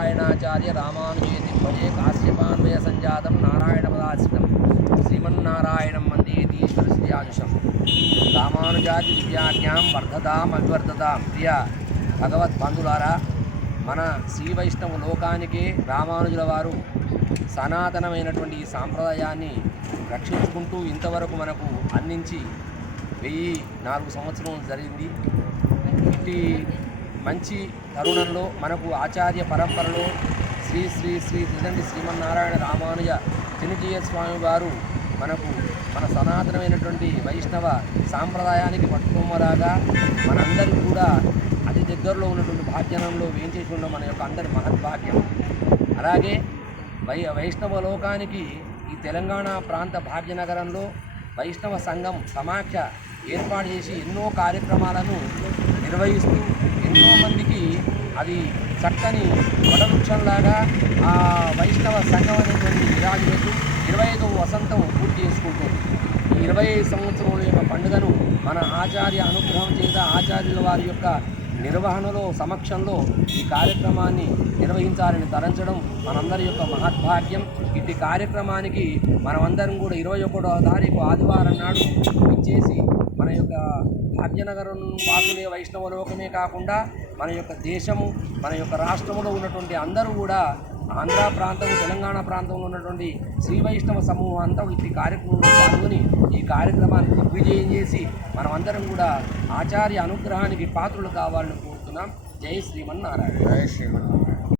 శ్రీమన్నారాయణాచార్య రామానుజేతి భజే కాశ్యపాన్వయ సంజాతం నారాయణపదాశ్రితం శ్రీమన్నారాయణం వందేతీశ్వర శ్రీయాజుషం రామానుజాతి దివ్యాజ్ఞాం వర్ధతాం అవివర్ధతాం. ప్రియ భగవద్బంధులారా, మన శ్రీ వైష్ణవ లోకానికే రామానుజుల వారు సనాతనమైనటువంటి ఈ సాంప్రదాయాన్ని రక్షించుకుంటూ ఇంతవరకు మనకు అందించి 1004 సంవత్సరం జరిగింది. ఇట్టి మంచి తరుణంలో మనకు ఆచార్య పరంపరలో శ్రీ శ్రీ శ్రీ త్రిదండి శ్రీమన్నారాయణ రామానుజ చిన్నజీయ స్వామి వారు మనకు మన సనాతనమైనటువంటి వైష్ణవ సాంప్రదాయానికి పట్టుకోమలాగా మనందరికీ కూడా అతి దగ్గరలో ఉన్నటువంటి భాగ్యనంలో వేయించేసి ఉన్న మన యొక్క అందరి మహద్భాగ్యం. అలాగే వైష్ణవ లోకానికి ఈ తెలంగాణ ప్రాంత భాగ్యనగరంలో వైష్ణవ సంఘం సమాఖ్య ఏర్పాటు చేసి ఎన్నో కార్యక్రమాలను నిర్వహిస్తూ ఎంతోమందికి అది చక్కని వటవృక్షంలాగా ఆ వైష్ణవ సంఘం అనేటువంటి విరాజులకు 25వ వసంతం పూర్తి చేసుకుంటుంది. ఈ 25 సంవత్సరాల యొక్క పండుగను మన ఆచార్య అనుగ్రహం చేత ఆచార్యుల వారి యొక్క నిర్వహణలో సమక్షంలో ఈ కార్యక్రమాన్ని నిర్వహించాలని తలంచడం మనందరి యొక్క మహద్భాగ్యం. ఇట్టి కార్యక్రమానికి మనమందరం కూడా 21వ తారీఖు ఆదివారం నాడు ఇచ్చేసి మన యొక్క భాగ్యనగరం వాసులే వైష్ణవ లోకమే కాకుండా మన యొక్క దేశము మన యొక్క రాష్ట్రంలో ఉన్నటువంటి అందరూ కూడా ఆంధ్ర ప్రాంతం తెలంగాణ ప్రాంతంలో ఉన్నటువంటి శ్రీ వైష్ణవ సమూహం అంతా ఇట్టి కార్యక్రమంలో పాల్గొని ఈ కార్యక్రమాన్ని దిగ్విజయం చేసి మనమందరం కూడా ఆచార్య అనుగ్రహానికి పాత్రలు కావాలని కోరుతున్నాం. జై శ్రీమన్నారాయణ. జై శ్రీమన్నారాయణ.